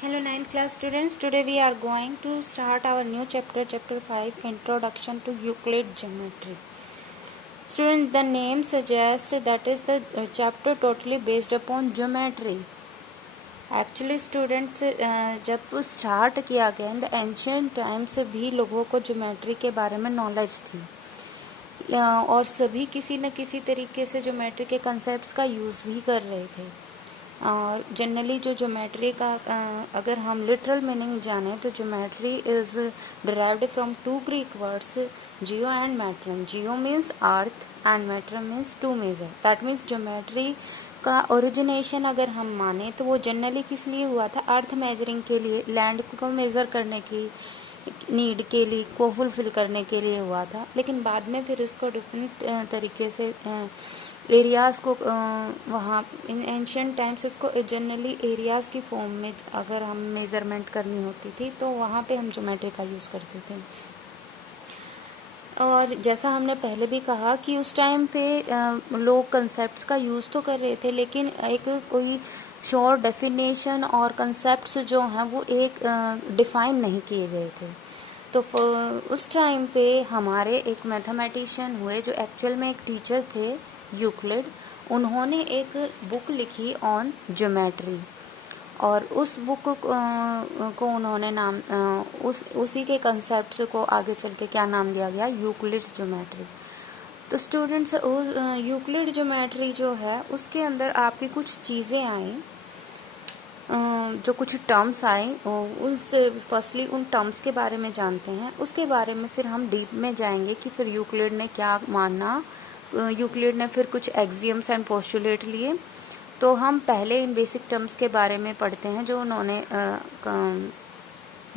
Hello 9th class students, today we are going to start our new chapter 5, Introduction to Euclid Geometry. Students, the name suggests that is the chapter totally based upon geometry. Actually students जब start किया गया in the ancient time से भी लोगों को geometry के बारे में नॉलेज थी और सभी किसी न किसी तरीके से ज्योमेट्री के कंसेप्ट्स का यूज़ भी कर रहे थे। और जनरली जो ज्योमेट्री का अगर हम लिटरल मीनिंग जाने तो geometry is derived from two Greek words geo and metrum. Geo means earth and metrum means to measure. That means geometry का ओरिजिनेशन अगर हम माने तो वो जनरली किस लिए हुआ था, अर्थ मेजरिंग के लिए, लैंड को मेज़र करने की नीड के लिए, को फुलफिल करने के लिए हुआ था। लेकिन बाद में फिर उसको डिफरेंट तरीके से एरियाज़ को वहाँ इन एंशियंट टाइम्स इसको जनरली एरियाज़ की फॉर्म में अगर हम मेज़रमेंट करनी होती थी तो वहाँ पे हम ज्योमेट्री का यूज़ करते थे। और जैसा हमने पहले भी कहा कि उस टाइम पे लोग कंसेप्ट्स का यूज़ तो कर रहे थे लेकिन एक कोई शॉर्ट डेफिनेशन और कंसेप्ट्स जो हैं वो एक डिफ़ाइन नहीं किए गए थे। तो उस टाइम पे हमारे एक मैथमेटिशियन हुए जो एक्चुअल में एक टीचर थे, यूक्लिड। उन्होंने एक बुक लिखी ऑन ज्योमेट्री और उस बुक को उन्होंने नाम उसी के कंसेप्ट्स को आगे चल के क्या नाम दिया गया, यूक्लिड्स ज्योमेट्री। तो स्टूडेंट्स यूक्लिड ज्योमेट्री जो है उसके अंदर आपकी कुछ चीज़ें आई, जो कुछ टर्म्स आए उनसे फर्स्टली उन टर्म्स के बारे में जानते हैं। उसके बारे में फिर हम डीप में जाएंगे कि फिर यूक्लिड ने क्या माना। यूक्लिड ने फिर कुछ एक्सियम्स एंड पोस्टुलेट लिए। तो हम पहले इन बेसिक टर्म्स के बारे में पढ़ते हैं जो उन्होंने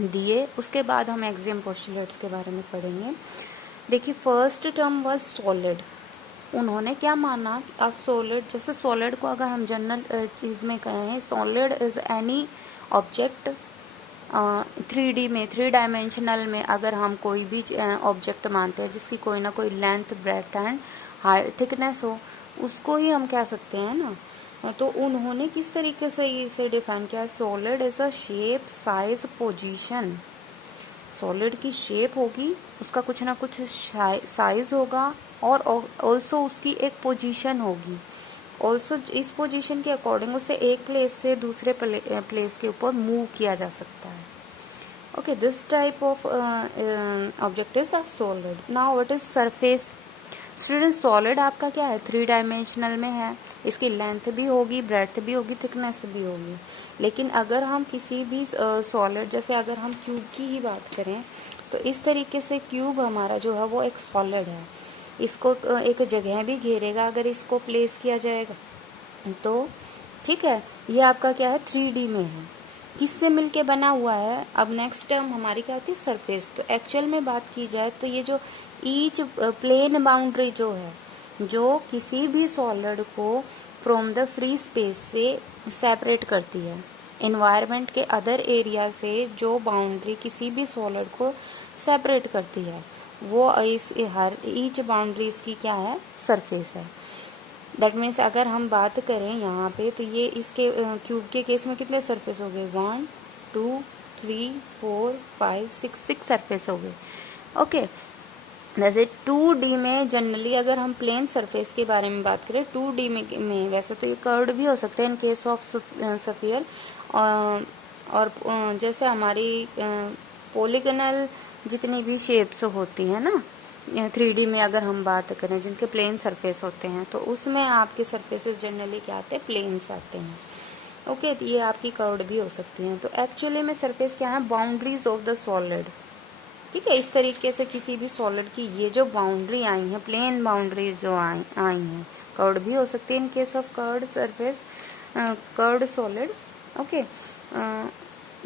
दिए, उसके बाद हम एक्सियम पोस्टुलेट्स के बारे में पढ़ेंगे। देखिए, फर्स्ट टर्म वाज सॉलिड। उन्होंने क्या माना, अ सॉलिड, जैसे सॉलिड को अगर हम जनरल चीज़ में कहें, solid is any object 3D में, 3 डायमेंशनल में अगर हम कोई भी ऑब्जेक्ट मानते हैं जिसकी कोई ना कोई length, breadth and height, thickness हो, उसको ही हम कह सकते हैं ना। तो उन्होंने किस तरीके से इसे डिफाइन किया, solid is a shape, size, position. Solid की शेप होगी, उसका कुछ ना कुछ साइज होगा और ऑल्सो उसकी एक पोजीशन होगी। ऑल्सो इस पोजीशन के अकॉर्डिंग उसे एक प्लेस से दूसरे प्लेस के ऊपर मूव किया जा सकता है। Okay, this type of object is a solid. Now what is surface. Student, solid आपका क्या है, 3 डायमेंशनल में है, इसकी लेंथ भी होगी, ब्रेड्थ भी होगी, थिकनेस भी होगी। लेकिन अगर हम किसी भी सॉलिड, जैसे अगर हम क्यूब की ही बात करें तो इस तरीके से क्यूब हमारा जो है वो एक सॉलिड है। इसको एक जगह भी घेरेगा अगर इसको प्लेस किया जाएगा तो, ठीक है। ये आपका क्या है, 3D में है, किससे मिलके बना हुआ है। अब नेक्स्ट टर्म हमारी क्या होती है, सरफेस। तो एक्चुअल में बात की जाए तो ये जो ईच प्लेन बाउंड्री जो है, जो किसी भी सॉलिड को फ्रॉम द फ्री स्पेस से सेपरेट करती है, एनवायरनमेंट के अदर एरिया से जो बाउंड्री किसी भी सॉलिड को सेपरेट करती है, वो इस हर ईच बाउंड्रीज की क्या है, सरफेस है। दैट मीन्स अगर हम बात करें यहाँ पे तो ये इसके क्यूब के केस में कितने सरफेस हो गए, 1 2 3 4 5 6 सरफेस हो गए। ओके, जैसे 2D में जनरली अगर हम प्लेन सरफेस के बारे में बात करें, 2D में वैसे तो ये कर्व्ड भी हो सकते हैं इन केस ऑफ सफियर, और जैसे हमारी पॉलीगनल जितनी भी शेप्स होती हैं ना 3D में अगर हम बात करें जिनके प्लेन सरफेस होते हैं, तो उसमें आपके सरफेसेस जनरली क्या आते हैं, प्लेन्स आते हैं। ओके, तो ये आपकी कर्व्ड भी हो सकती हैं। तो एक्चुअली में सरफेस क्या है, बाउंड्रीज ऑफ द सॉलिड। ठीक है, इस तरीके से किसी भी सॉलिड की ये जो बाउंड्री आई है, प्लेन बाउंड्रीज जो आई हैं, कर्व्ड भी हो सकती है in case of curved surface, curved solid. Okay,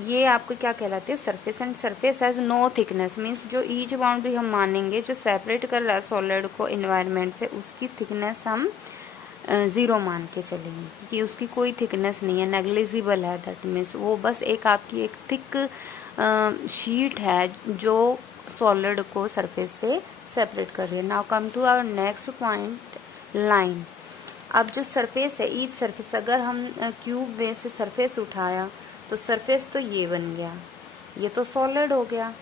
ये आपको क्या कहलाते हैं, surface. And surface has no thickness, means जो ईच बाउंड्री हम मानेंगे जो सेपरेट कर रहा है सॉलिड को एनवायरनमेंट से, उसकी थिकनेस हम 0 मान के चलेंगे कि उसकी कोई थिकनेस नहीं है, नेग्लिजिबल है। दैट मीन्स वो बस एक आपकी एक थिक शीट है जो सॉलिड को सरफेस से सेपरेट कर रही है। Now come to our next point, line. अब जो सरफेस है, ईच सरफेस, अगर हम क्यूब में से सरफेस उठाया तो सरफेस तो ये बन गया, ये तो सॉलिड हो गया।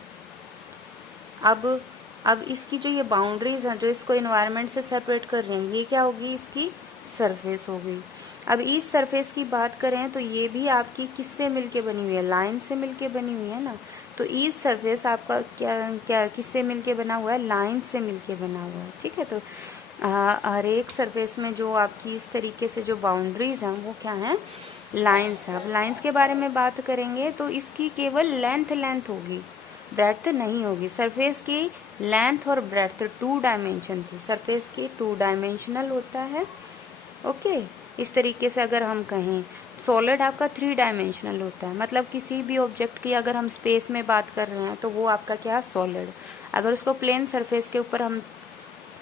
अब इसकी जो ये बाउंड्रीज हैं जो इसको इन्वायरमेंट से सेपरेट कर रहे हैं, ये क्या होगी, इसकी सरफेस होगी। अब इस सरफेस की बात करें तो ये भी आपकी किससे मिलके बनी हुई है, लाइन से मिलके बनी हुई है ना। तो इस सरफेस आपका क्या किससे मिलके बना हुआ है, लाइन से मिलके बना हुआ है। ठीक है, तो हर एक सरफेस में जो आपकी इस तरीके से जो बाउंड्रीज हैं वो क्या हैं, लाइंस हैं। अब लाइंस के बारे में बात करेंगे तो इसकी केवल लेंथ होगी, ब्रेड्थ नहीं होगी। सरफेस की लेंथ और ब्रेड्थ 2 डायमेंशन थी, सरफेस की 2 डायमेंशनल होता है। ओके, इस तरीके से अगर हम कहें सॉलिड आपका 3 डायमेंशनल होता है, मतलब किसी भी ऑब्जेक्ट की अगर हम स्पेस में बात कर रहे हैं तो वो आपका क्या है, सॉलिड। अगर उसको प्लेन सरफेस के ऊपर हम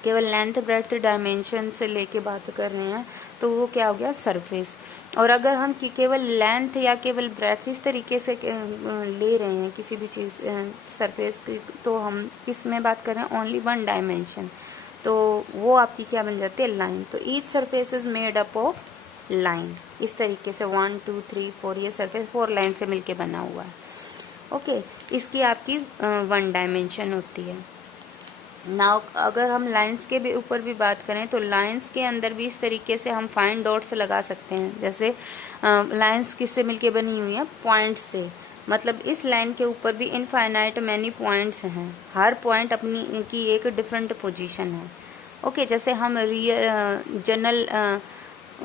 केवल लेंथ ब्रेड्थ डायमेंशन से लेके बात कर रहे हैं तो वो क्या हो गया, सरफेस। और अगर हम केवल लेंथ या केवल ब्रेड्थ इस तरीके से ले रहे हैं किसी भी चीज़ सरफेस की, तो हम किस में बात कर रहे हैं, ओनली 1 डायमेंशन, तो वो आपकी क्या बन जाती है, लाइन। तो each surface is made up of line. इस तरीके से 1 2 3 4 ये सरफेस 4 लाइन से मिलके बना हुआ है। ओके, इसकी आपकी 1 डायमेंशन होती है। नाउ अगर हम लाइंस के भी ऊपर भी बात करें तो लाइंस के अंदर भी इस तरीके से हम फाइन डॉट्स लगा सकते हैं। जैसे लाइंस किससे मिलके बनी हुई है, पॉइंट से, मतलब इस लाइन के ऊपर भी इनफाइनाइट मैनी पॉइंट्स हैं, हर पॉइंट अपनी की एक डिफरेंट पोजीशन है। ओके, जैसे हम जनरल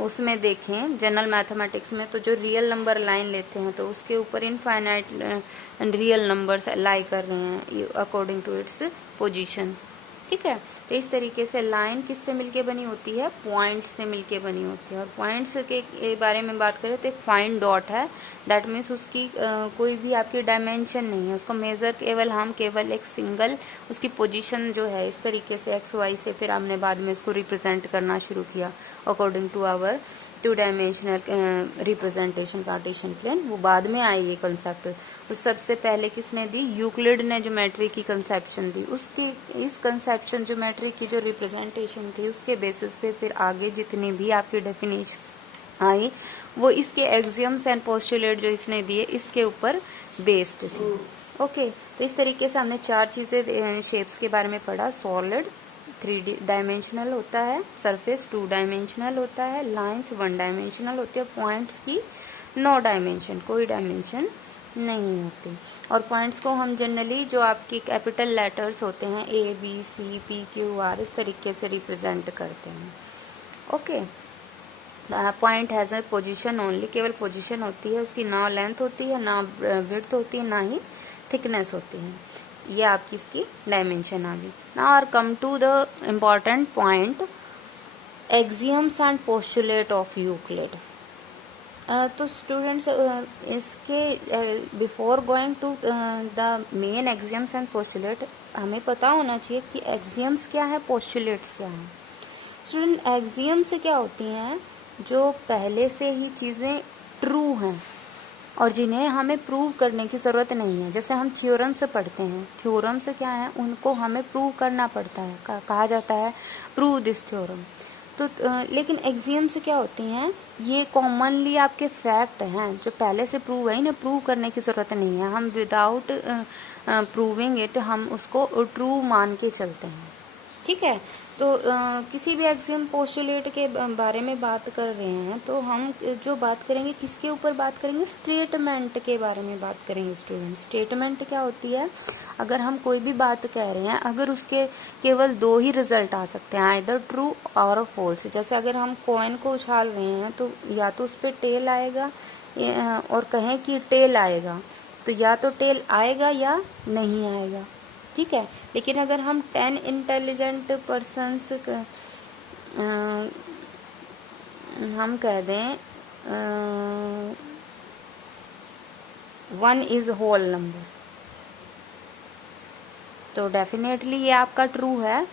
उसमें देखें, जनरल मैथमेटिक्स में, तो जो रियल नंबर लाइन लेते हैं तो उसके ऊपर इनफाइनाइट रियल नंबर्स लाई कर रहे हैं अकॉर्डिंग टू इट्स पोजीशन। ठीक है, तो इस तरीके से लाइन किससे मिलके बनी होती है, पॉइंट्स से मिलके बनी होती है। और पॉइंट्स के बारे में बात करें तो एक फाइन डॉट है, दैट मीन्स उसकी कोई भी आपकी डायमेंशन नहीं है, उसको मेजर केवल एक सिंगल उसकी पोजीशन जो है इस तरीके से एक्स वाई से, फिर हमने बाद में इसको रिप्रेजेंट करना शुरू किया according to our 2 dimensional representation Cartesian plane, वो बाद में आई ये कंसेप्ट। तो सबसे पहले किसने दी, यूक्लिड ने ज्योमेट्री की कंसेप्शन दी। उसकी इस कंसेप्शन ज्योमेट्री की जो रिप्रेजेंटेशन थी उसके बेसिस पे फिर आगे जितनी भी आपकी डेफिनेशन आई वो इसके एक्सियम्स एंड पोस्टुलेट जो इसने दिए इसके ऊपर बेस्ड थी। ओके, तो इस तरीके से हमने 4 चीजें शेप्स के बारे में पढ़ा। सॉलिड 3 डायमेंशनल होता है, सरफेस 2 डायमेंशनल होता है, लाइंस 1 डायमेंशनल होती है, पॉइंट्स की 9 डायमेंशन, कोई डायमेंशन नहीं होती। और पॉइंट्स को हम जनरली जो आपकी कैपिटल लेटर्स होते हैं ABCPQR इस तरीके से रिप्रेजेंट करते हैं। Okay, point has a position only, केवल पोजीशन होती है, उसकी ना लेंथ होती है, ना विड्थ होती है, ना ही थिकनेस होती है। ये आपकी इसकी डायमेंशन आ गई। Now are come to the important point, axioms and postulate of Euclid. तो स्टूडेंट्स इसके before going to the main axioms and postulate हमें पता होना चाहिए कि एक्सियम्स क्या है, पोस्टुलेट्स क्या है। स्टूडेंट, एक्सियम्स क्या होती हैं, जो पहले से ही चीज़ें ट्रू हैं और जिन्हें हमें प्रूव करने की ज़रूरत नहीं है। जैसे हम थ्योरम्स पढ़ते हैं, थ्योरम्स क्या है, उनको हमें प्रूव करना पड़ता है, कहा जाता है प्रूव दिस थ्योरम। तो लेकिन एक्सियम्स क्या होती हैं, ये कॉमनली आपके फैक्ट हैं जो पहले से प्रूव है, इन्हें प्रूव करने की ज़रूरत नहीं है। हम विदाउट प्रूविंग इट हम उसको ट्रू मान के चलते हैं। ठीक है, तो किसी भी एक्सियम पोस्टुलेट के बारे में बात कर रहे हैं तो हम जो बात करेंगे किसके ऊपर बात करेंगे, स्टेटमेंट के बारे में बात करेंगे। स्टूडेंट, स्टेटमेंट क्या होती है, अगर हम कोई भी बात कह रहे हैं, अगर उसके केवल 2 ही रिजल्ट आ सकते हैं, आइदर ट्रू और फॉल्स। जैसे अगर हम कॉइन को उछाल रहे हैं तो या तो उस पर टेल आएगा, और कहें कि टेल आएगा, तो या तो टेल आएगा या नहीं आएगा। ठीक है, लेकिन अगर हम 10 इंटेलिजेंट पर्सन्स हम कह दें 1 इज होल नंबर, तो डेफिनेटली ये आपका ट्रू है,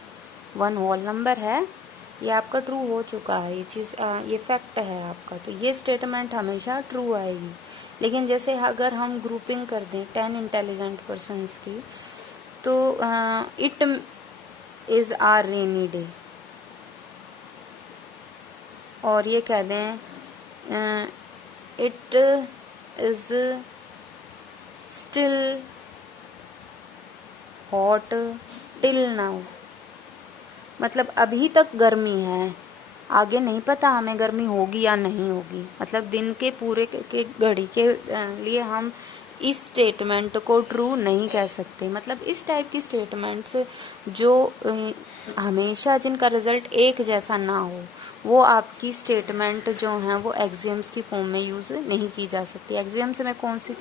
1 होल नंबर है, ये आपका ट्रू हो चुका है, ये चीज़ ये फैक्ट है आपका, तो ये स्टेटमेंट हमेशा ट्रू आएगी। लेकिन जैसे अगर हम ग्रुपिंग कर दें 10 इंटेलिजेंट पर्सन्स की, तो it is are rainy day, और ये कह दें it is still hot till now, मतलब अभी तक गर्मी है, आगे नहीं पता हमें गर्मी होगी या नहीं होगी। मतलब दिन के पूरे के घड़ी के लिए हम इस स्टेटमेंट को ट्रू नहीं कह सकते। मतलब इस टाइप की स्टेटमेंट्स जो हमेशा जिनका रिजल्ट एक जैसा ना हो, वो आपकी स्टेटमेंट जो हैं वो एक्सियम्स की फॉर्म में यूज़ नहीं की जा सकती। एक्सियम्स में कौन सी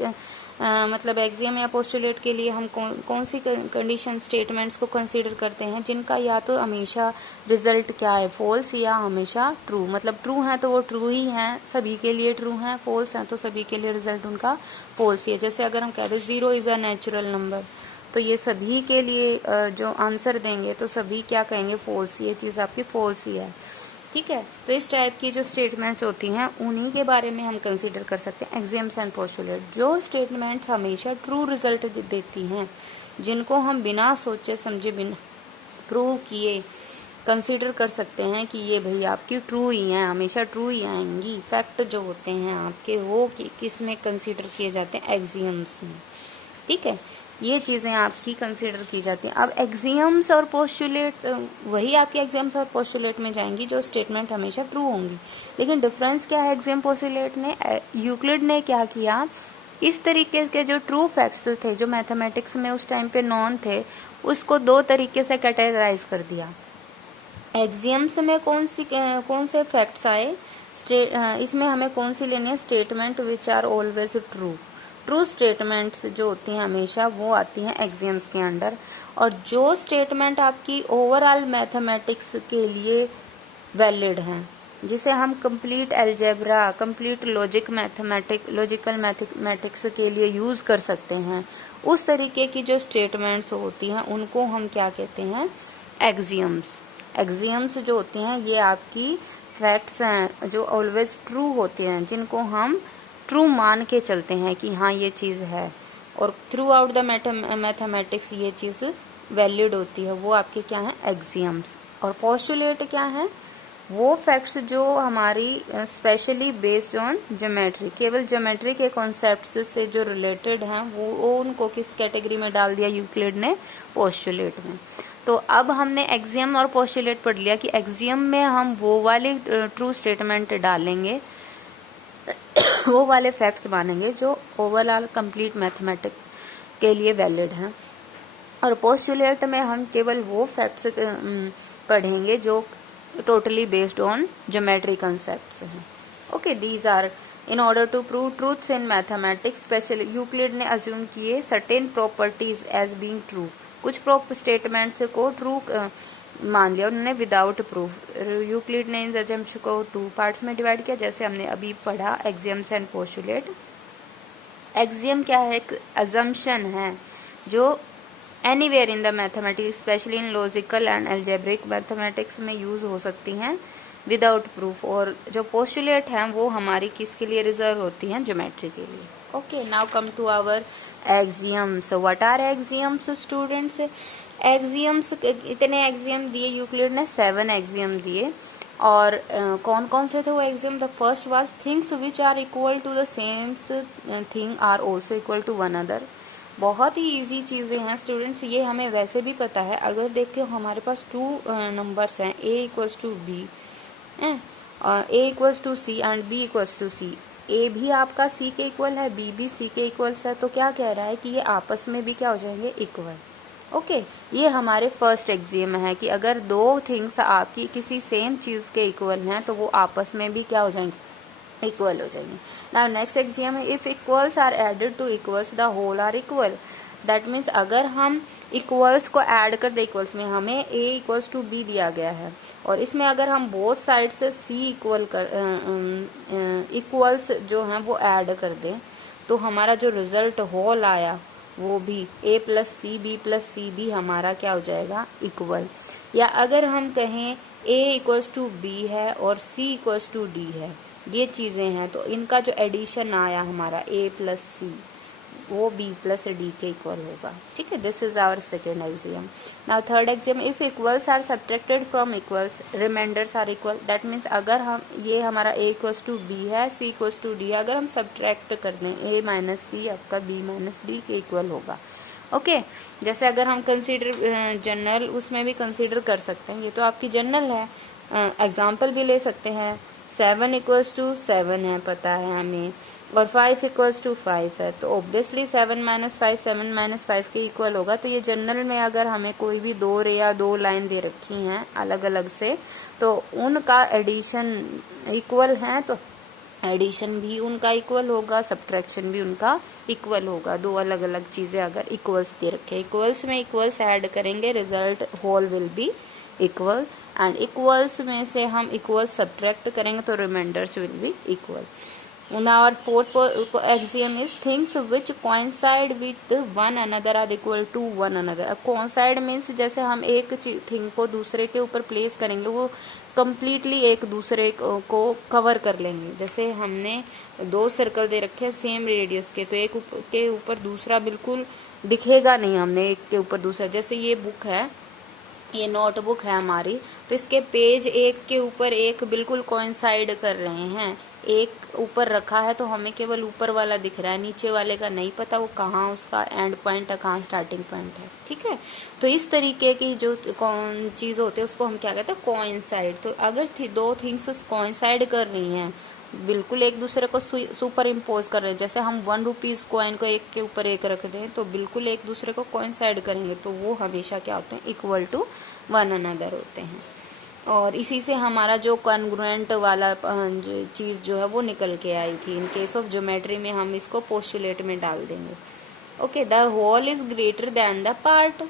मतलब एक्सियम या पोस्टुलेट के लिए हम कौन सी कंडीशन स्टेटमेंट्स को कंसीडर करते हैं जिनका या तो हमेशा रिजल्ट क्या है फॉल्स या हमेशा ट्रू। मतलब ट्रू हैं तो वो ट्रू ही हैं, सभी के लिए ट्रू हैं, फॉल्स हैं तो सभी के लिए रिजल्ट उनका फॉल्स ही है। जैसे अगर हम कह रहे 0 इज़ अ नेचुरल नंबर, तो ये सभी के लिए जो आंसर देंगे तो सभी क्या कहेंगे फॉल्स, ये चीज़ आपकी फॉल्स ही है। ठीक है, तो इस टाइप की जो स्टेटमेंट्स होती हैं उन्हीं के बारे में हम कंसीडर कर सकते हैं एक्सियम्स एंड पोस्टुलेट। जो स्टेटमेंट्स हमेशा ट्रू रिजल्ट देती हैं, जिनको हम बिना सोचे समझे बिना प्रूव किए कंसीडर कर सकते हैं कि ये भाई आपकी ट्रू ही हैं, हमेशा ट्रू ही आएंगी। फैक्ट जो होते हैं आपके वो किस में कंसीडर किए जाते हैं, एक्सियम्स में। ठीक है, ये चीज़ें आपकी कंसीडर की जाती हैं। अब एक्सियम्स और पोस्टुलेट वही आपके एक्सियम्स और पोस्टुलेट में जाएंगी जो स्टेटमेंट हमेशा ट्रू होंगी। लेकिन डिफरेंस क्या है एक्सियम पोस्टुलेट ने, यूक्लिड ने क्या किया, इस तरीके के जो ट्रू फैक्ट्स थे जो मैथमेटिक्स में उस टाइम पे नॉन थे, उसको दो तरीके से कैटेगराइज कर दिया। एक्सियम्स में कौन से फैक्ट्स आए, इसमें हमें कौन सी लेनी है, statement which are always true. True statements जो होती हैं हमेशा वो आती हैं एक्सियम्स के अंडर। और जो स्टेटमेंट आपकी ओवरऑल मैथमेटिक्स के लिए वैलिड हैं, जिसे हम complete algebra, complete logical mathematics के लिए यूज़ कर सकते हैं, उस तरीके की जो स्टेटमेंट्स होती हैं उनको हम क्या कहते हैं, एक्सियम्स। एक्सियम्स जो होते हैं ये आपकी फैक्ट्स हैं जो ऑलवेज ट्रू होते हैं, जिनको हम ट्रू मान के चलते हैं कि हाँ ये चीज़ है, और थ्रू आउट द मैथमेटिक्स ये चीज़ वैलिड होती है, वो आपके क्या हैं, एक्सियम्स। और पोस्टुलेट क्या है, वो फैक्ट्स जो हमारी स्पेशली बेस्ड ऑन ज्योमेट्री, केवल ज्योमेट्री के कॉन्सेप्ट से जो रिलेटेड हैं, वो उनको किस कैटेगरी में डाल दिया यूक्लिड ने, पोस्टुलेट में। तो अब हमने एक्सियम और पोस्टुलेट पढ़ लिया कि एक्सियम में हम वो वाले ट्रू स्टेटमेंट डालेंगे, वो वाले फैक्ट्स मानेंगे जो ओवरऑल कंप्लीट मैथमेटिक्स के लिए वैलिड हैं, और पोस्टुलेट में हम केवल वो फैक्ट्स पढ़ेंगे जो totally based on geometry concepts हैं। Okay, these are in order to prove truths in mathematics specially Euclid ने अज्यूम किए certain properties as being true. कुछ स्टेटमेंट्स को ट्रू मान लिया उन्होंने विदाउट प्रूफ। यूक्लिड ने इन अजम्पशन को 2 पार्ट्स में डिवाइड किया, जैसे हमने अभी पढ़ा एक्सियम्स एंड पोस्टुलेट। एक्सियम क्या है, एक अजम्पशन है जो anywhere in the mathematics specially in logical and algebraic mathematics में यूज हो सकती हैं विदाउट प्रूफ। और जो पोस्टुलेट हैं वो हमारी किसके लिए रिजर्व होती हैं, ज्योमेट्री के लिए। Okay, now come to our axioms. What are axioms students? Axioms, इतने एक्सियम दिए यूक्लिड ने, 7 एक्सियम दिए। और कौन कौन से थे वो axiom? The first was things which are equal to the same thing are also equal to one other. बहुत ही इजी चीज़ें हैं स्टूडेंट्स, ये हमें वैसे भी पता है। अगर देखते हो हमारे पास 2 नंबर्स हैं, a equals to b, a equals to c and b equals to c। a भी आपका c के इक्वल है, b भी c के इक्वल्स है, तो क्या कह रहा है कि ये आपस में भी क्या हो जाएंगे, इक्वल। ओके, ये हमारे फर्स्ट एक्सियम है कि अगर 2 थिंग्स आपकी किसी सेम चीज़ के इक्वल हैं तो वो आपस में भी क्या हो जाएंगे, इक्वल हो जाएंगे। नाउ नेक्स्ट एक्सियम है, if equals are added to equals the whole are equal. That means अगर हम इक्वल्स को ऐड कर दे, इक्वल्स में हमें a इक्वल्स टू b दिया गया है, और इसमें अगर हम बोथ साइड से c इक्वल कर इक्वल्स जो हैं वो ऐड कर दें, तो हमारा जो रिजल्ट होल आया वो भी a plus C B plus C भी हमारा क्या हो जाएगा, इक्वल। या अगर हम कहें a इक्वल्स टू b है और c इक्वल्स टू d है, ये चीज़ें हैं, तो इनका जो एडिशन आया हमारा a प्लस सी, वो b प्लस डी के इक्वल होगा। ठीक है, this is our second axiom. Now third axiom, if equals are subtracted from equals reminders are equal, that means अगर हम ये हमारा a इक्वल्स टू बी है, c इक्वल्स टू डी, अगर हम सब्ट्रैक्ट कर दें a माइनस सी, आपका b माइनस डी के इक्वल होगा। ओके जैसे अगर हम कंसीडर जनरल उसमें भी कंसीडर कर सकते हैं, ये तो आपकी जनरल है, एग्जाम्पल भी ले सकते हैं। 7 इक्वल्स टू 7 है, पता है हमें, और 5 इक्वल्स टू 5 है, तो ऑब्वियसली 7 माइनस 5 7 माइनस 5 के इक्वल होगा। तो ये जनरल में अगर हमें कोई भी दो रे या दो लाइन दे रखी हैं अलग अलग से, तो उनका एडिशन इक्वल है, तो एडिशन भी उनका इक्वल होगा, सब्ट्रैक्शन भी उनका इक्वल होगा। दो अलग अलग चीज़ें अगर इक्वल्स दे रखे, इक्वल्स में इक्वल्स ऐड करेंगे, result whole will be equal, and equals में से हम इक्वल्स सब्ट्रैक्ट करेंगे तो reminders will be equal. Now our fourth axiom is things which coincide with one another are equal to one another। अब coincide means जैसे हम एक thing को दूसरे के ऊपर प्लेस करेंगे, वो कम्प्लीटली एक दूसरे को कवर कर लेंगे। जैसे हमने दो सर्कल दे रखे हैं सेम रेडियस के, तो एक के ऊपर दूसरा बिल्कुल दिखेगा नहीं, हमने एक के ऊपर दूसरा, जैसे ये बुक है, ये नोटबुक है हमारी, तो इसके पेज एक के ऊपर एक बिल्कुल कोइंसाइड कर रहे हैं। एक ऊपर रखा है तो हमें केवल ऊपर वाला दिख रहा है, नीचे वाले का नहीं पता वो कहाँ उसका एंड पॉइंट है, कहाँ स्टार्टिंग पॉइंट है। ठीक है, तो इस तरीके की जो चीज़ होती है उसको हम क्या कहते हैं, कोइंसाइड। तो अगर दो थिंग्स कोइंसाइड कर रही हैं, बिल्कुल एक दूसरे को सुपर इम्पोज कर रहे हैं, जैसे हम 1 रुपीज़ कॉइन को एक के ऊपर एक रख दें तो बिल्कुल एक दूसरे को कोइंसाइड करेंगे, तो वो हमेशा क्या होते हैं, इक्वल टू वन अनदर होते हैं। और इसी से हमारा जो कॉन्ग्रुएंट वाला चीज़ जो है वो निकल के आई थी। इन केस ऑफ ज्योमेट्री में हम इसको पोस्टुलेट में डाल देंगे। Okay, the whole is greater than the part.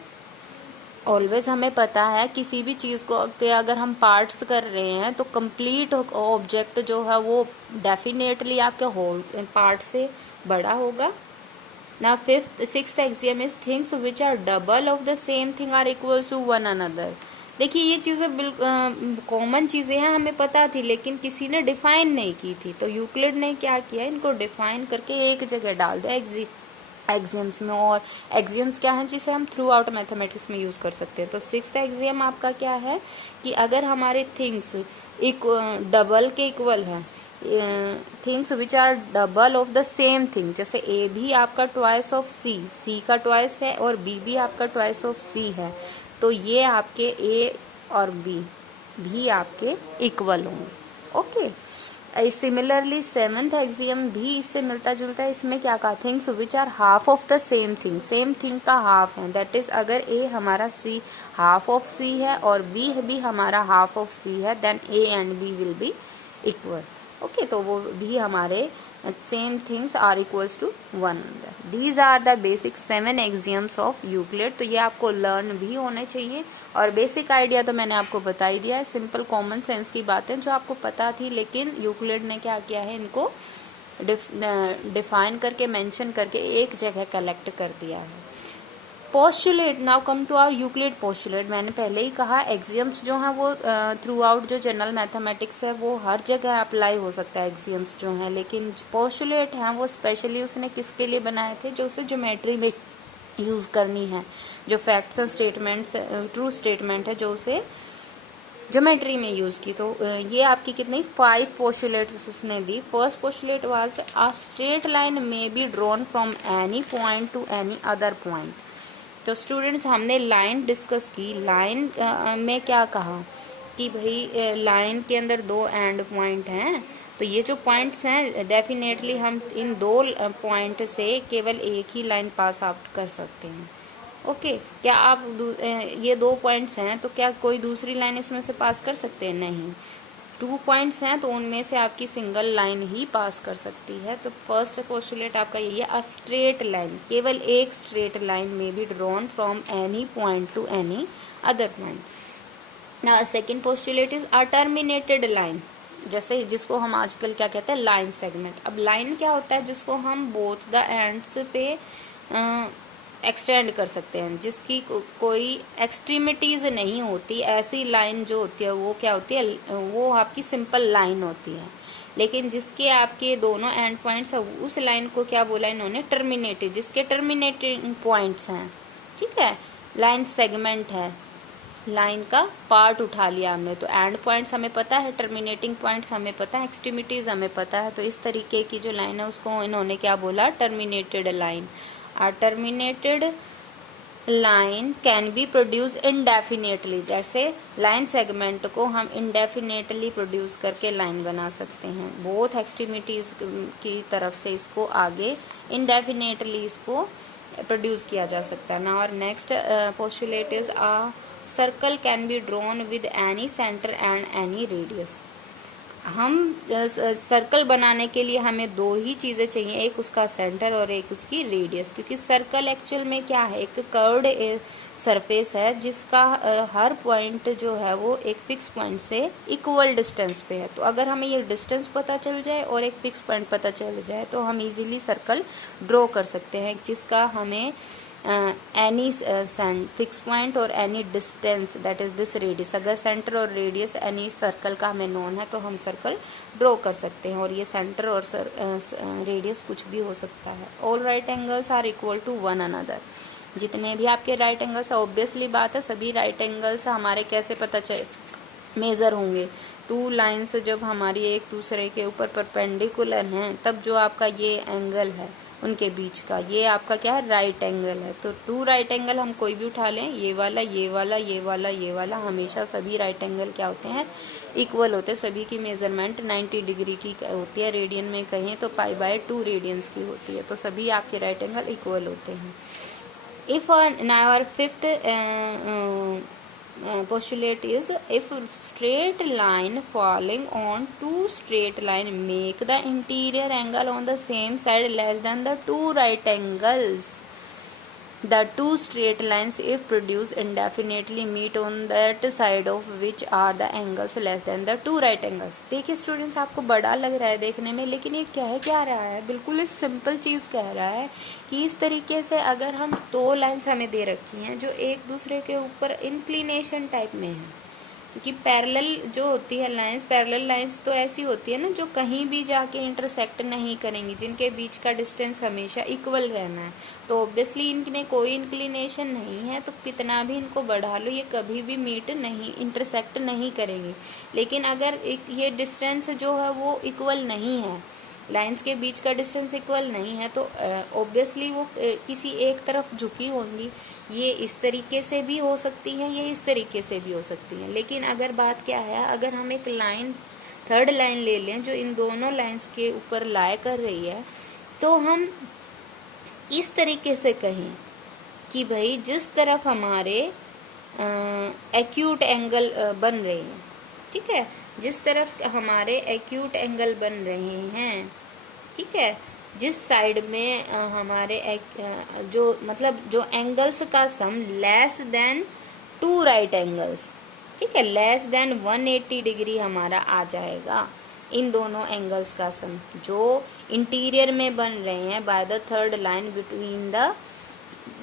Always हमें पता है किसी भी चीज़ को के अगर हम पार्ट्स कर रहे हैं तो कंप्लीट ऑब्जेक्ट जो है वो डेफिनेटली आपके होल पार्ट से बड़ा होगा। ना sixth axiom is things which are double of the same thing are equal to one another. देखिए ये चीज़ें कॉमन चीज़ें हैं, हमें पता थी, लेकिन किसी ने डिफाइन नहीं की थी, तो यूक्लिड ने क्या किया, इनको डिफाइन करके एक जगह डाल दिया एक्सियम्स में। और एक्सियम्स क्या हैं जिसे हम थ्रू आउट मैथमेटिक्स में यूज़ कर सकते हैं। तो सिक्स्थ एक्सियम आपका क्या है कि अगर हमारे थिंग्स डबल के इक्वल हैं, things which are double of the same thing, जैसे ए भी आपका ट्वाइस ऑफ सी का ट्वाइस है और बी भी आपका ट्वाइस ऑफ सी है, तो ये आपके ए और बी भी आपके इक्वल होंगे। ओके, सिमिलरली सेवंथ एक्सियम भी इससे मिलता जुलता है। इसमें क्या कहा, things which are half of the same thing का हाफ है, दैट इज अगर ए हमारा सी हाफ ऑफ सी है और बी भी हमारा हाफ ऑफ सी है, then A and B will be equal. Okay, तो वो भी हमारे same things are equals to one another. These are the basic 7 axioms of Euclid. तो ये आपको लर्न भी होने चाहिए, और बेसिक आइडिया तो मैंने आपको बता ही दिया है, सिंपल कॉमन सेंस की बातें जो आपको पता थी, लेकिन यूक्लिड ने क्या किया है, इनको डिफाइन करके मेंशन करके एक जगह कलेक्ट कर दिया है। Postulate, now come to our Euclid postulate. मैंने पहले ही कहा एक्सियम्स जो हैं वो थ्रू आउट जो जनरल मैथमेटिक्स है वो हर जगह अप्लाई हो सकता है एक्सियम्स जो हैं, लेकिन पोस्टुलेट हैं वो स्पेशली उसने किसके लिए बनाए थे, जो उसे ज्योमेट्री में यूज़ करनी है, जो facts and statements true statement है जो उसे ज्योमेट्री में यूज़ की। तो ये आपकी कितनी 5 पोस्टुलेट्स उसने दी। First postulate was a straight line may be drawn from any point to any other point. तो स्टूडेंट्स हमने लाइन डिस्कस की, लाइन में क्या कहा कि भाई लाइन के अंदर दो एंड पॉइंट हैं, तो ये जो पॉइंट्स हैं डेफिनेटली हम इन दो पॉइंट से केवल एक ही लाइन पास आउट कर सकते हैं। ओके, क्या आप ये दो पॉइंट्स हैं तो क्या कोई दूसरी लाइन इसमें से पास कर सकते हैं, नहीं। 2 पॉइंट्स हैं तो उनमें से आपकी सिंगल लाइन ही पास कर सकती है। तो फर्स्ट पोस्टुलेट आपका यही है, अ स्ट्रेट लाइन, केवल एक straight line may be drawn from any point to any other point. Now second postulate is a terminated line, जैसे जिसको हम आजकल क्या कहते हैं, लाइन सेगमेंट। अब लाइन क्या होता है, जिसको हम बोथ द एंड्स पे एक्सटेंड कर सकते हैं, जिसकी कोई एक्सट्रीमिटीज नहीं होती, ऐसी लाइन जो होती है वो क्या होती है, वो आपकी सिंपल लाइन होती है। लेकिन जिसके आपके दोनों एंड पॉइंट्स है उस लाइन को क्या बोला इन्होंने, टर्मिनेटेड, जिसके टर्मिनेटिंग पॉइंट्स हैं, ठीक है, लाइन सेगमेंट है, लाइन का पार्ट उठा लिया हमने। तो एंड पॉइंट्स हमें पता है, टर्मिनेटिंग पॉइंट्स हमें पता है, एक्सट्रीमिटीज हमें पता है, तो इस तरीके की जो लाइन है उसको इन्होंने क्या बोला, terminated line. A terminated line can be produce indefinitely, जैसे लाइन सेगमेंट को हम इनडेफिनेटली प्रोड्यूस करके लाइन बना सकते हैं, बोथ एक्सट्रीमिटीज की तरफ से इसको आगे इनडेफिनेटली इसको प्रोड्यूस किया जा सकता है ना। और next postulate is a circle can be drawn with any centre and any radius. हम सर्कल बनाने के लिए हमें दो ही चीज़ें चाहिए, एक उसका सेंटर और एक उसकी रेडियस, क्योंकि सर्कल एक्चुअल में क्या है, एक कर्व्ड सरफेस है जिसका हर पॉइंट जो है वो एक फिक्स पॉइंट से इक्वल डिस्टेंस पे है। तो अगर हमें ये डिस्टेंस पता चल जाए और एक फिक्स पॉइंट पता चल जाए तो हम इजीली सर्कल ड्रॉ कर सकते हैं, जिसका हमें एनी फिक्स पॉइंट और any distance that is this radius, अगर सेंटर और रेडियस एनी सर्कल का हमें नोन है तो हम सर्कल ड्रॉ कर सकते हैं। और ये सेंटर और रेडियस कुछ भी हो सकता है। All right angles are equal to one another, जितने भी आपके राइट एंगल्स, ऑब्वियसली बात है सभी राइट एंगल्स हमारे कैसे पता चले, मेजर होंगे। टू लाइन्स जब हमारी एक दूसरे के ऊपर परपेंडिकुलर हैं तब जो आपका ये एंगल है उनके बीच का, ये आपका क्या है, राइट एंगल है। तो टू राइट एंगल हम कोई भी उठा लें, ये वाला, ये वाला, ये वाला, ये वाला, हमेशा सभी राइट एंगल क्या होते हैं, इक्वल होते हैं। सभी की मेजरमेंट 90 डिग्री की होती है, रेडियन में कहें तो π/2 रेडियंस की होती है। तो सभी आपके राइट एंगल इक्वल होते हैं। If now our fifth postulate is, if straight line falling on two straight line make the interior angle on the same side less than the two right angles, the two straight lines if produced indefinitely meet on that side of which are the angles less than the two right angles। देखिए students, आपको बड़ा लग रहा है देखने में, लेकिन ये कह क्या रहा है, बिल्कुल एक सिंपल चीज़ कह रहा है कि इस तरीके से अगर हम दो लाइन्स हमें दे रखी हैं जो एक दूसरे के ऊपर इंक्लिनेशन टाइप में है, क्योंकि पैरेलल जो होती है लाइंस, पैरेलल लाइंस तो ऐसी होती है ना जो कहीं भी जाके इंटरसेक्ट नहीं करेंगी, जिनके बीच का डिस्टेंस हमेशा इक्वल रहना है। तो ऑब्वियसली इनमें कोई इंक्लिनेशन नहीं है, तो कितना भी इनको बढ़ा लो ये कभी भी मीट नहीं, इंटरसेक्ट नहीं करेंगी। लेकिन अगर ये डिस्टेंस जो है वो इक्वल नहीं है, लाइंस के बीच का डिस्टेंस इक्वल नहीं है, तो ऑब्वियसली वो किसी एक तरफ झुकी होंगी। ये इस तरीके से भी हो सकती है, ये इस तरीके से भी हो सकती है। लेकिन अगर बात क्या है, अगर हम एक लाइन, थर्ड लाइन ले लें जो इन दोनों लाइंस के ऊपर लाए कर रही है, तो हम इस तरीके से कहें कि भाई जिस तरफ हमारे एक्यूट एंगल बन रहे हैं, ठीक है, जिस तरफ हमारे एक्यूट एंगल बन रहे हैं, ठीक है, जिस साइड में हमारे जो मतलब जो एंगल्स का sum less than two right angles, ठीक है, लेस देन 180 डिग्री हमारा आ जाएगा। इन दोनों एंगल्स का सम जो इंटीरियर में बन रहे हैं by the third line between the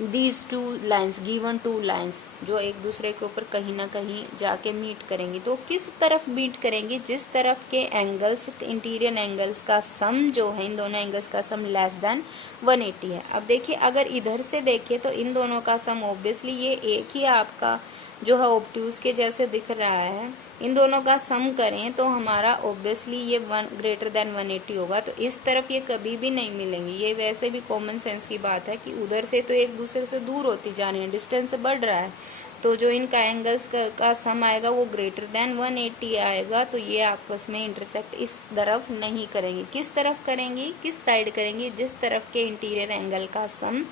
these two lines, given two lines, जो एक दूसरे के ऊपर कहीं ना कहीं जाके मीट करेंगी। तो किस तरफ मीट करेंगी, जिस तरफ के एंगल्स, इंटीरियर एंगल्स का सम जो है, इन दोनों एंगल्स का सम लेस देन 180 है। अब देखिए अगर इधर से देखिए तो इन दोनों का सम ऑब्वियसली ये एक ही आपका जो है ऑब्ट्यूज के जैसे दिख रहा है, इन दोनों का सम करें तो हमारा ऑब्वियसली ये ग्रेटर देन 180 होगा। तो इस तरफ ये कभी भी नहीं मिलेंगी। ये वैसे भी कॉमन सेंस की बात है कि उधर से तो एक दूसरे से दूर होती जा रही है, डिस्टेंस बढ़ रहा है, तो जो इनका एंगल्स का सम आएगा वो ग्रेटर देन 180 आएगा। तो ये आपस में इंटरसेक्ट इस तरफ नहीं करेंगी। किस तरफ करेंगी, किस साइड करेंगी, जिस तरफ के इंटीरियर एंगल का सम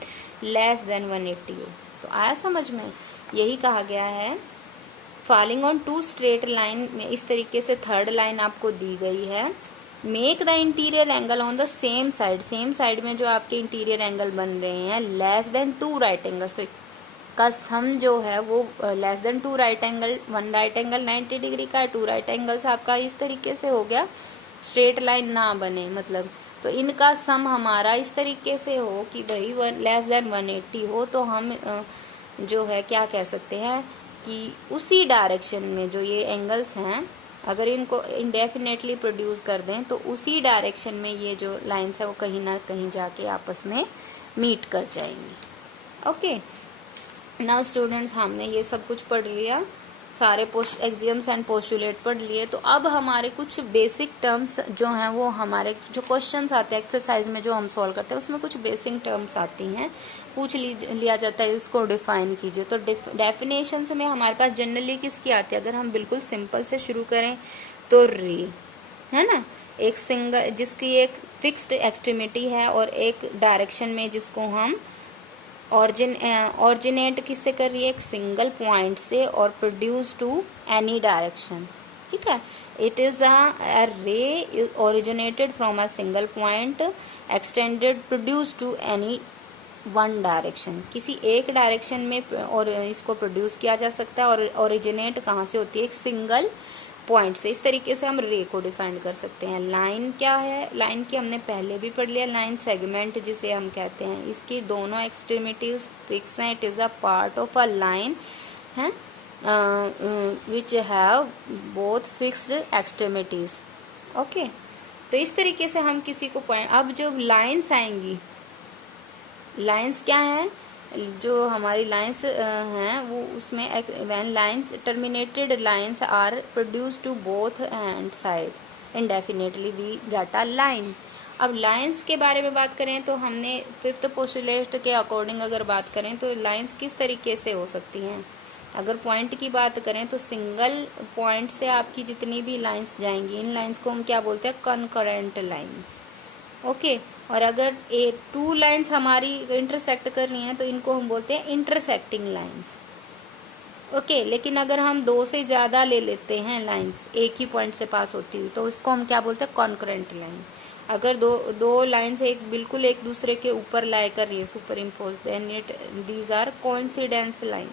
लेस देन 180 हो। तो आया समझ में, यही कहा गया है। Falling on two straight line में इस तरीके से थर्ड लाइन आपको दी गई है। Make the interior angle on the same side, same side में जो आपके इंटीरियर एंगल बन रहे हैं less than two right angles, तो का सम जो है वो less than two right angle, one right angle 90 degree का है, टू राइट एंगल्स आपका इस तरीके से हो गया, स्ट्रेट लाइन ना बने मतलब। तो इनका सम हमारा इस तरीके से हो कि भाई लेस देन 180 हो, तो हम जो है क्या कह सकते हैं कि उसी डायरेक्शन में जो ये एंगल्स हैं अगर इनको इंडेफिनेटली प्रोड्यूस कर दें तो उसी डायरेक्शन में ये जो लाइन्स है वो कहीं ना कहीं जाके आपस में मीट कर जाएंगी। ओके, नाउ स्टूडेंट्स, हमने ये सब कुछ पढ़ लिया, सारे एक्सियम्स एंड पोस्टुलेट पढ़ लिए। तो अब हमारे कुछ बेसिक टर्म्स जो हैं वो हमारे जो क्वेश्चंस आते हैं एक्सरसाइज में जो हम सॉल्व करते हैं उसमें कुछ बेसिक टर्म्स आती हैं, पूछ लिया जाता है इसको डिफाइन कीजिए। तो डेफिनेशंस में हमारे पास जनरली किसकी आती है? अगर हम बिल्कुल सिंपल से शुरू करें तो रे, है ना, एक सिंगल जिसकी एक फिक्स्ड एक्सट्रीमिटी है और एक डायरेक्शन में जिसको हम ऑरिजिनेट किससे कर रही है? एक सिंगल पॉइंट से और प्रोड्यूस टू एनी डायरेक्शन। ठीक है, it is a ray originated from a single point extended produce to any one direction. किसी एक डायरेक्शन में और इसको प्रोड्यूस किया जा सकता है और ओरिजिनेट कहाँ से होती है? एक सिंगल पॉइंट से। इस तरीके से हम रे को डिफाइन कर सकते हैं। लाइन क्या है? लाइन की हमने पहले भी पढ़ लिया, लाइन सेगमेंट जिसे हम कहते हैं, इसकी दोनों एक्सट्रीमिटीज फिक्स हैं। It is a part of a line है which have both fixed extremities. Okay, तो इस तरीके से हम किसी को पॉइंट, अब जब लाइन्स आएंगी, लाइन्स क्या है? जो हमारी लाइन्स हैं वो उसमें when lines terminated lines are produce to both hand side indefinitely we get a line. अब लाइन्स के बारे में बात करें तो हमने फिफ्थ पोस्टुलेट के अकॉर्डिंग अगर बात करें तो लाइन्स किस तरीके से हो सकती हैं? अगर पॉइंट की बात करें तो सिंगल पॉइंट से आपकी जितनी भी लाइन्स जाएंगी, इन लाइन्स को हम क्या बोलते हैं? Concurrent lines. ओके, और अगर टू लाइन्स हमारी इंटरसेक्ट कर रही हैं तो इनको हम बोलते हैं इंटरसेक्टिंग लाइन्स। ओके, लेकिन अगर हम दो से ज्यादा ले लेते हैं लाइन्स एक ही पॉइंट से पास होती हुई तो इसको हम क्या बोलते हैं? Concurrent line. अगर दो लाइन्स बिल्कुल एक दूसरे के ऊपर लाई कर रही है, superimpose, then it these are coincidence line.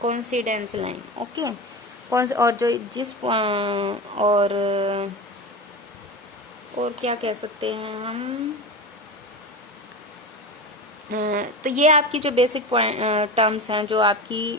Coincidence line. Okay, और जो जिस और क्या कह सकते हैं हम, तो ये आपकी जो बेसिक टर्म्स हैं जो आपकी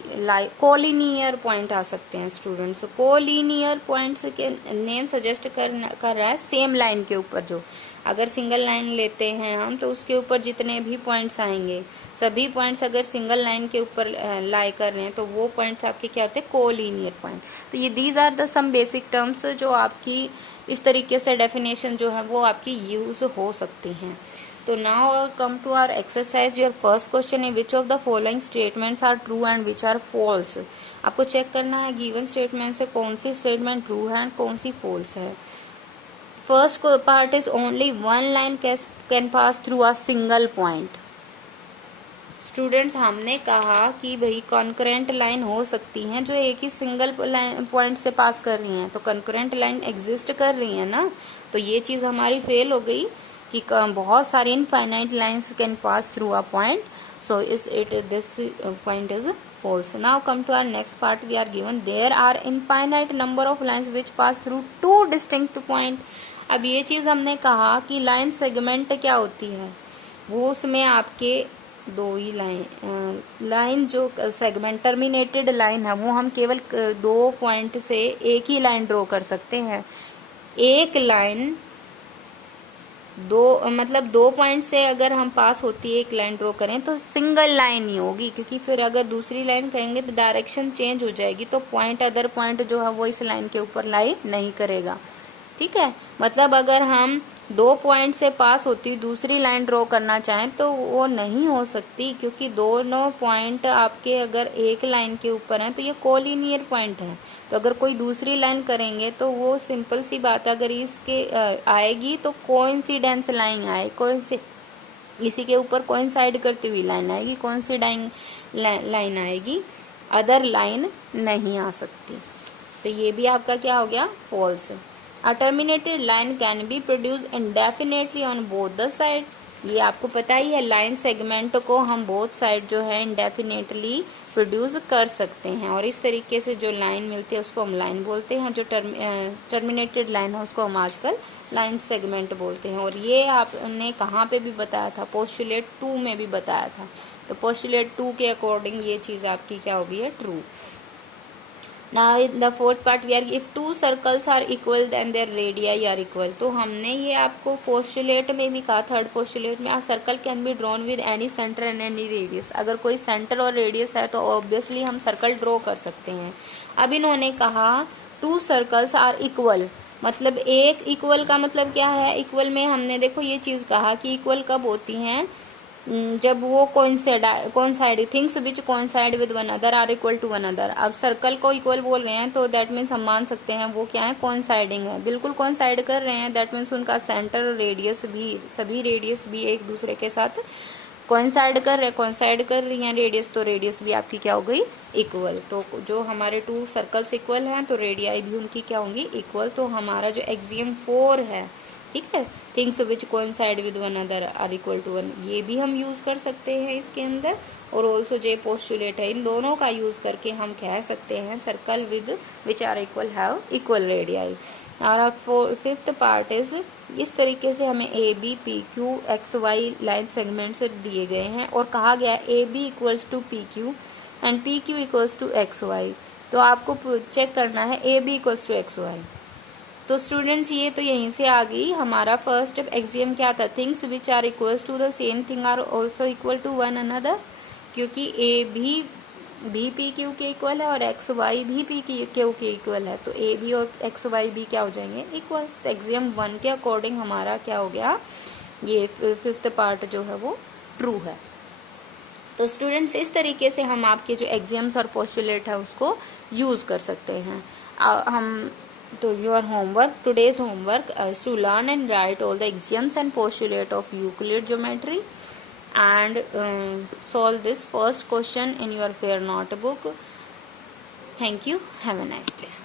कोलिनियर पॉइंट आ सकते हैं स्टूडेंट्स। कोलिनियर पॉइंट्स के नेम सजेस्ट कर रहा है सेम लाइन के ऊपर। जो अगर सिंगल लाइन लेते हैं हम तो उसके ऊपर जितने भी पॉइंट्स आएंगे, सभी पॉइंट्स अगर सिंगल लाइन के ऊपर लाई कर रहे हैं तो वो पॉइंट्स आपके क्या होते हैं? Collinear point. तो ये these are the some basic terms जो आपकी इस तरीके से डेफिनेशन जो है वो आपकी यूज हो सकती हैं। तो now come to our exercise. Your first question है which of the following statements are true and which are false. आपको चेक करना है गिवन स्टेटमेंट से कौन सी स्टेटमेंट ट्रू है एंड कौन सी फॉल्स है। First part is only one line can pass through a single point. Students, हमने कहा कि भाई कॉन्करेंट लाइन हो सकती हैं जो एक ही सिंगल पॉइंट से पास कर रही हैं, तो कॉन्करेंट लाइन एग्जिस्ट कर रही है ना, तो ये चीज हमारी फेल हो गई कि बहुत सारी infinite lines can pass through a point. So this point is false. Now come to our next part. We are given there are infinite number of lines which pass through two distinct point. अब ये चीज हमने कहा कि line segment क्या होती है, वो उसमें आपके दो ही लाइन जो सेगमेंट टर्मिनेटेड लाइन है वो हम केवल दो पॉइंट से एक ही लाइन ड्रॉ कर सकते हैं। एक लाइन दो पॉइंट से अगर हम पास होती है एक लाइन ड्रॉ करें तो सिंगल लाइन ही होगी, क्योंकि फिर अगर दूसरी लाइन कहेंगे तो डायरेक्शन चेंज हो जाएगी, तो अदर पॉइंट जो है वो इस लाइन के ऊपर लाई नहीं करेगा। ठीक है, मतलब अगर हम दो पॉइंट से पास होती दूसरी लाइन ड्रॉ करना चाहें तो वो नहीं हो सकती, क्योंकि दोनों पॉइंट आपके अगर एक लाइन के ऊपर हैं तो ये कोलिनियर पॉइंट है। तो अगर कोई दूसरी लाइन करेंगे तो वो सिंपल सी बात है, अगर इसके आएगी तो कोइंसिडेंस लाइन आए, इसी के ऊपर कोइंसाइड करती हुई लाइन आएगी, कोइंसिडाइंग लाइन आएगी, अदर लाइन नहीं आ सकती। तो ये भी आपका क्या हो गया? False. A terminated line can be produced indefinitely on both the sides. ये आपको पता ही है, लाइन सेगमेंट को हम बोथ साइड जो है इंडेफिनेटली प्रोड्यूस कर सकते हैं, और इस तरीके से जो लाइन मिलती है उसको हम लाइन बोलते हैं, और जो टर्मिनेटेड लाइन है उसको हम आजकल लाइन सेगमेंट बोलते हैं। और ये आपने कहाँ पे भी बताया था, पोस्टुलेट 2 में भी बताया था। तो पोस्टुलेट 2 के अकॉर्डिंग ये चीज़ आपकी क्या होगी है, true. Now in the fourth part we are, if two circles are equal then their radii are equal। तो हमने ये आपको पोस्टुलेट में भी कहा, थर्ड पोस्टुलेट में, a circle can be drawn with any center and any radius। अगर कोई सेंटर और रेडियस है तो ऑब्वियसली हम सर्कल ड्रॉ कर सकते हैं। अब इन्होंने कहा टू सर्कल्स आर इक्वल, मतलब एक इक्वल का मतलब क्या है, इक्वल में हमने देखो ये चीज़ कहा कि इक्वल कब होती हैं, जब वो coincide things which coincide with one other are equal to one other. अब सर्कल को इक्वल बोल रहे हैं तो दैट मीन्स हम मान सकते हैं वो क्या है, कोइंसाइडिंग है, बिल्कुल कोइंसाइड कर रहे हैं। दैट मीन्स उनका सेंटर और रेडियस भी, सभी रेडियस भी एक दूसरे के साथ कोइंसाइड कर रहे हैं, कोइंसाइड कर रही हैं रेडियस, तो रेडियस भी आपकी क्या हो गई, इक्वल। तो जो हमारे टू सर्कल्स इक्वल हैं तो रेडियाई भी उनकी क्या होंगी, इक्वल। तो हमारा जो एक्सियम 4 है, ठीक है, things which coincide with one other are equal to one, ये भी हम यूज कर सकते हैं इसके अंदर। और ऑल्सो जे पोस्टुलेट है, इन दोनों का यूज करके हम कह सकते हैं circle with which are equal have equal radii. और फिफ्थ पार्ट इज, इस तरीके से हमें A B P Q X Y line segment से दिए गए हैं और कहा गया A B equals to P Q and P Q equals to X Y. तो आपको चेक करना है A B equals to X Y. तो स्टूडेंट्स ये तो यहीं से आ गई हमारा फर्स्ट एक्सियम क्या था, things which are equals to the same thing are also equal to one another, क्योंकि ए भी पी क्यू के इक्वल है और एक्स वाई भी पी क्यू के इक्वल है, तो ए बी और एक्स वाई भी क्या हो जाएंगे, इक्वल। तो एक्सियम 1 के अकॉर्डिंग हमारा क्या हो गया, ये फिफ्थ पार्ट जो है वो ट्रू है। तो स्टूडेंट्स इस तरीके से हम आपके जो एक्सियम्स और पोस्टुलेट है उसको यूज कर सकते हैं। हम तो your homework, today's homework is to learn and write all the axioms and postulate of Euclid geometry and solve this first question in your fair notebook. Thank you. Have a nice day.